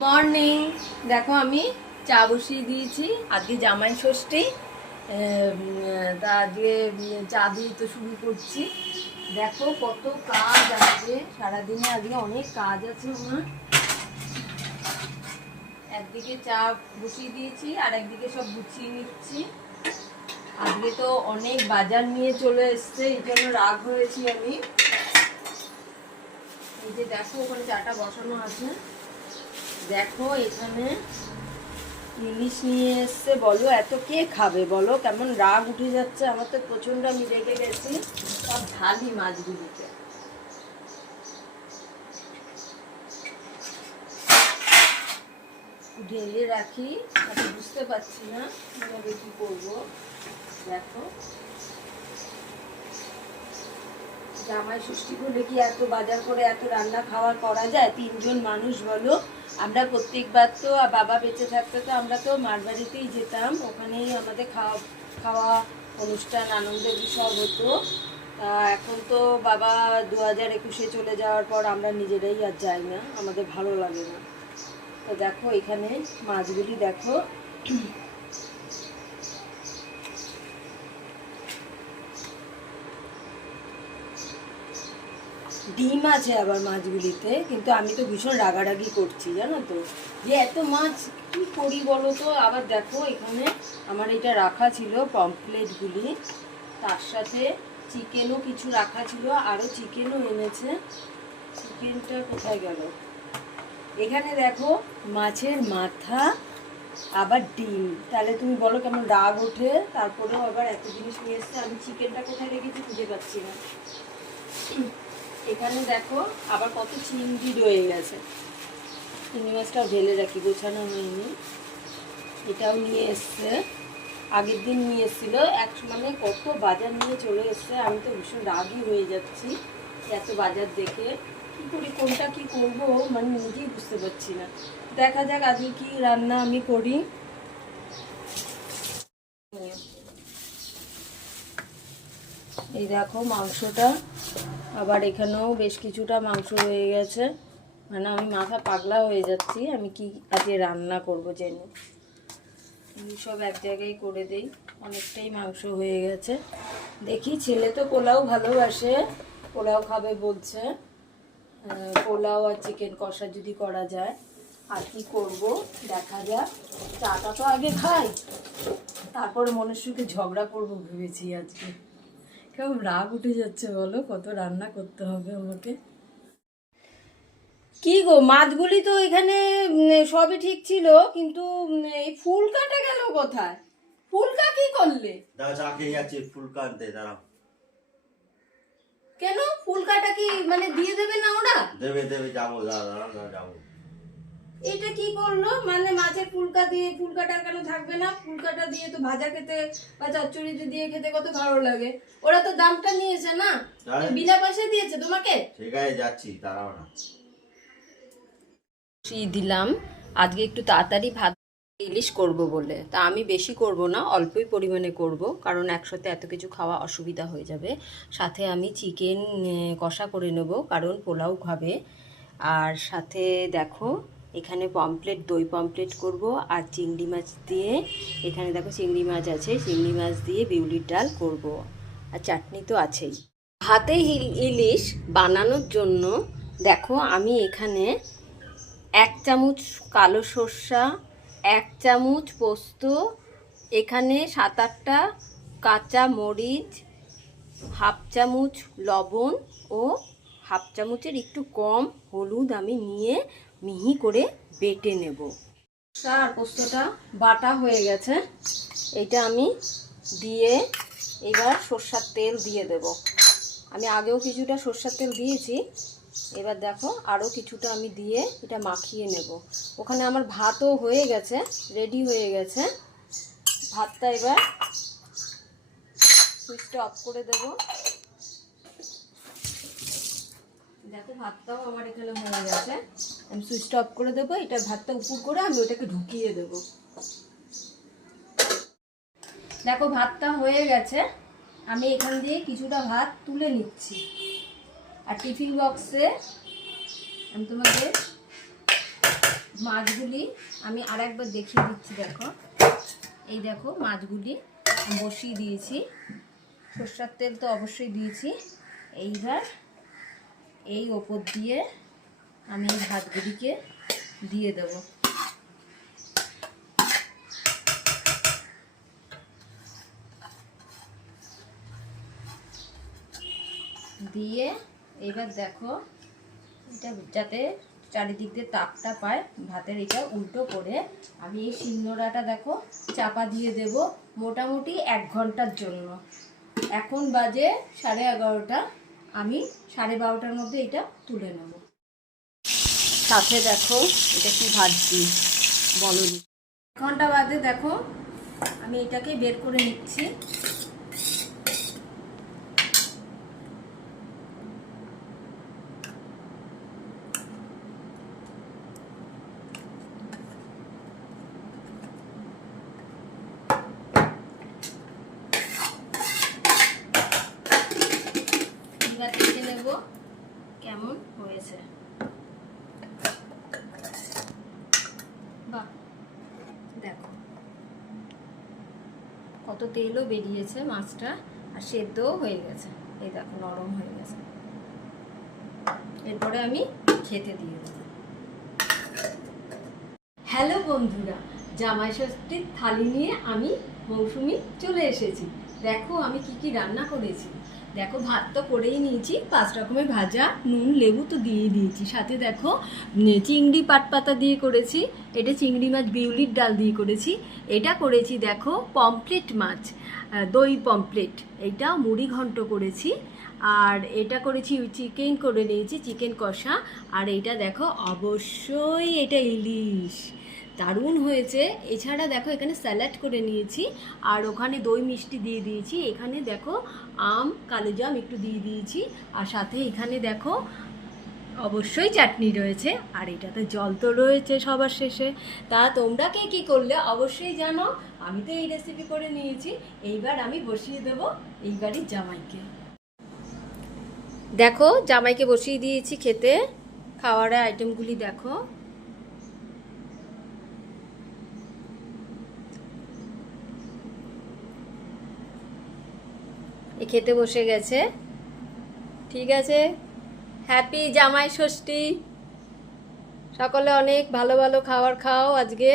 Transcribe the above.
Morning. দেখো আমি চা বসিয়ে দিয়েছি, আজকে জামাই ষষ্ঠী। তা আজকে চা দিয়ে তো শুরু করছি। দেখো কত কাজ আছে সারাদিনে, আজকে অনেক কাজ আছে আমার। একদিকে চা বসিয়ে দিয়েছি আর একদিকে সব গুছিয়ে নিচ্ছি। আজকে তো অনেক বাজার নিয়ে চলে এসছে, এই জন্য রাগ হয়েছি আমি। এই যে দেখো ওখানে চাটা বসানো আছে, দেখো এখানে ইলিশ নিয়ে এসছে। বলো এত কে খাবে বলো, কেমন রাগ উঠে যাচ্ছে আমার তো প্রচন্ড। আমি রেগে গেছি। সব ঢালি মাছগুলিতে, ঢেলে রাখি। আমি বুঝতে পারছি না কিভাবে কি করবো। দেখো জামাই ষষ্ঠী বলে কি এত বাজার করে এত রান্না খাওয়া করা যায়? 3 জন মানুষ বলো। আমরা প্রত্যেকবার তো বাবা বেঁচে থাকতে তো আমরা তো মারবাড়িতেই যেতাম, ওখানেই আমাদের খাওয়া খাওয়া অনুষ্ঠান আনন্দ সব হতো। এখন তো বাবা 2021-এ চলে যাওয়ার পর আমরা নিজেরাই আর যাই না, আমাদের ভালো লাগে না। তো দেখো এখানে মাছগুলি দেখো, ডিম আছে আবার মাছগুলিতে, কিন্তু আমি তো ভীষণ রাগারাগি করছি জানো তো, যে এত মাছ কি করি বলো তো। আবার দেখো এখানে আমার এটা রাখা ছিল পমফ্লেটগুলি, তার সাথে চিকেনও কিছু রাখা ছিল, আরও চিকেনও এনেছে। চিকেনটা কোথায় গেল? এখানে দেখো মাছের মাথা আবার ডিম। তাহলে তুমি বলো কেমন রাগ ওঠে। তারপরেও আবার এত জিনিস নিয়ে এসছে, আমি চিকেনটা কোথায় রেখেছি খুঁজে পাচ্ছি না। এখানে দেখো আবার কত চিংড়ি রয়ে গেছে, চিংড়ি মাছটাও ঢেলে রাখি, গোছানো হয়নি। এটাও নিয়ে এসছে, আগের দিন নিয়ে এসেছিল। মানে কত বাজার নিয়ে চলে এসছে, আমি তো ভীষণ রাগই হয়ে যাচ্ছি এত বাজার দেখে। কী করি, কোনটা কি করব মানে নিজেই বুঝতে পারছি না। দেখা যাক আজকে কি রান্না আমি করি। এই দেখো মাংসটা, আবার এখানেও বেশ কিছুটা মাংস রয়ে গেছে। মানে আমি মাথা পাগলা হয়ে যাচ্ছি, আমি কি আজকে রান্না করব জেনে। সব এক জায়গায় করে দেই, অনেকটাই মাংস হয়ে গেছে। দেখি ছেলে তো পোলাও ভালোবাসে, পোলাও খাবে বলছে। পোলাও আর চিকেন কষা যদি করা যায়। আর কি করব দেখা যাক। চাটা তো আগে খাই, তারপরে মনের সুখে ঝগড়া করবো ভেবেছি আজকে। কেমন রাগ উঠে যাচ্ছে বলো, কত রান্না করতে হবে আমাকে। কি গো, মাছগুলি তো এখানে সবই ঠিক ছিল, কিন্তু এই ফুলকাটা গেল কোথায়? ফুলকা কি করলে? দাঁড়া, চা খেয়ে যাচ্ছি, ফুলকা আনতে দাঁড়াও। কেন ফুলকাটা কি মানে দিয়ে দেবে না ওরা? দেবে দেবে, যাবো, দাঁড়া যাবো। এটা কি করলো মানে, মাছের ফুলকা দিয়ে ফুলকাটা কেন থাকবে না? ফুলকাটা দিয়ে তো ভাজা খেতে বা চচ্চড়িতে দিয়ে খেতে কত ভালো লাগে। ওরা তো দামটা নিয়েছে না, বিনা পয়সা দিয়েছে তোমাকে। ঠিক আছে যাচ্ছি, দাঁড়াও না। দিলাম আজকে একটু তাড়াতাড়ি ভাত, ইলিশ করব বলে। তা আমি বেশি করব না, অল্পই পরিমাণে করব, কারণ একসাথে এত কিছু খাওয়া অসুবিধা হয়ে যাবে। সাথে আমি চিকেন কষা করে নেব, কারণ পোলাও খাবে। আর সাথে দেখো এখানে পমফ্লেট, দই পমফ্লেট করব। আর চিংড়ি মাছ দিয়ে, এখানে দেখো চিংড়ি মাছ আছে, চিংড়ি মাছ দিয়ে বিউলির ডাল করব। আর চাটনি তো আছেই। ভাতে ইলিশ বানানোর জন্য দেখো আমি এখানে 1 চামচ কালো সর্ষা, 1 চামচ পোস্ত, এখানে 7-8টা কাঁচা মরিচ, 1/2 চামচ লবণ ও 1/2 চামচের একটু কম হলুদ আমি নিয়ে মিহি করে বেটে নেব। আর পোস্তটা বাটা হয়ে গেছে, এইটা আমি দিয়ে এবার সর্ষার তেল দিয়ে দেব। আমি আগেও কিছুটা সর্ষার তেল দিয়েছি, এবার দেখো আরও কিছুটা আমি দিয়ে এটা মাখিয়ে নেব। ওখানে আমার ভাতও হয়ে গেছে, রেডি হয়ে গেছে। ভাতটা এবার সুইচটা অফ করে দেব। দেখো ভাতটাও আমার এখানে হয়ে গেছে, আমি সুইচটা অফ করে দেবো। এটা ভাতটা উপর করে আমি ওটাকে ঢুকিয়ে দেব। দেখো ভাতটা হয়ে গেছে, আমি এখান দিয়ে কিছুটা ভাত তুলে নিচ্ছি। আর টিফিন বক্সে আমি তোমাকে মাছগুলি আমি আর একবার দেখিয়ে দিচ্ছি। দেখো, এই দেখো মাছগুলি বসিয়ে দিয়েছি, সরষের তেল তো অবশ্যই দিয়েছি। এইবার এই ওপর দিয়ে আমি এই ভাতগুলিকে দিয়ে দেব। দিয়ে এবার দেখো এটা যাতে চারিদিক দিয়ে তাপটা পায় ভাতের, এটা উল্টো করে আমি এই শিলনোড়াটা দেখো চাপা দিয়ে দেব মোটামুটি 1 ঘন্টার জন্য। এখন বাজে 11:30, আমি 12:30টার মধ্যে এটা তুলে নেব। সাথে দেখো এটা কি ভাজছি বলনি। 1 ঘন্টা বাদে দেখো আমি এটাকে বের করে নিচ্ছি। এবার দেখে নেব কেমন হয়েছে। বাহ, দেখো কত তেলও বেরিয়েছে মাছটা, আর সেদ্ধও হয়ে গেছে। এই দেখো নরম হয়ে গেছে। এরপরে আমি খেতে দিয়ে দেবো। হ্যালো বন্ধুরা, জামাই ষষ্ঠীর থালি নিয়ে আমি মৌসুমি চলে এসেছি। দেখো আমি কি কি রান্না করেছি। দেখো ভাত তো করেই নিয়েছি, 5 রকমের ভাজা, নুন লেবু তো দিয়ে দিয়েছি। সাথে দেখো চিংড়ি পাটপাতা দিয়ে করেছি, এটা চিংড়ি মাছ বিউলির ডাল দিয়ে করেছি। এটা করেছি দেখো পমফ্রেট মাছ, দই পমফ্রেট, এটা মুড়ি ঘন্ট করেছি। আর এটা করেছি চিকেন করে নিয়েছি, চিকেন কষা। আর এটা দেখো অবশ্যই এটা ইলিশ, দারুণ হয়েছে। এছাড়া দেখো এখানে স্যালাড করে নিয়েছি, আর ওখানে দই মিষ্টি দিয়ে দিয়েছি। এখানে দেখো আম কালোজাম একটু দিয়ে দিয়েছি, আর সাথে এখানে দেখো অবশ্যই চাটনি রয়েছে, আর এটাতে জল তো রয়েছে সবার শেষে। তা তোমরা কে কী করলে অবশ্যই জানো। আমি তো এই রেসিপি করে নিয়েছি। এইবার আমি বসিয়ে দেবো এই বাড়ির জামাইকে। দেখো জামাইকে বসিয়ে দিয়েছি খেতে। খাওয়ারের আইটেমগুলি দেখো, এ খেতে বসে গেছে। ঠিক আছে, হ্যাপি জামাই ষষ্ঠী। সকলে অনেক ভালো ভালো খাবার খাও আজকে।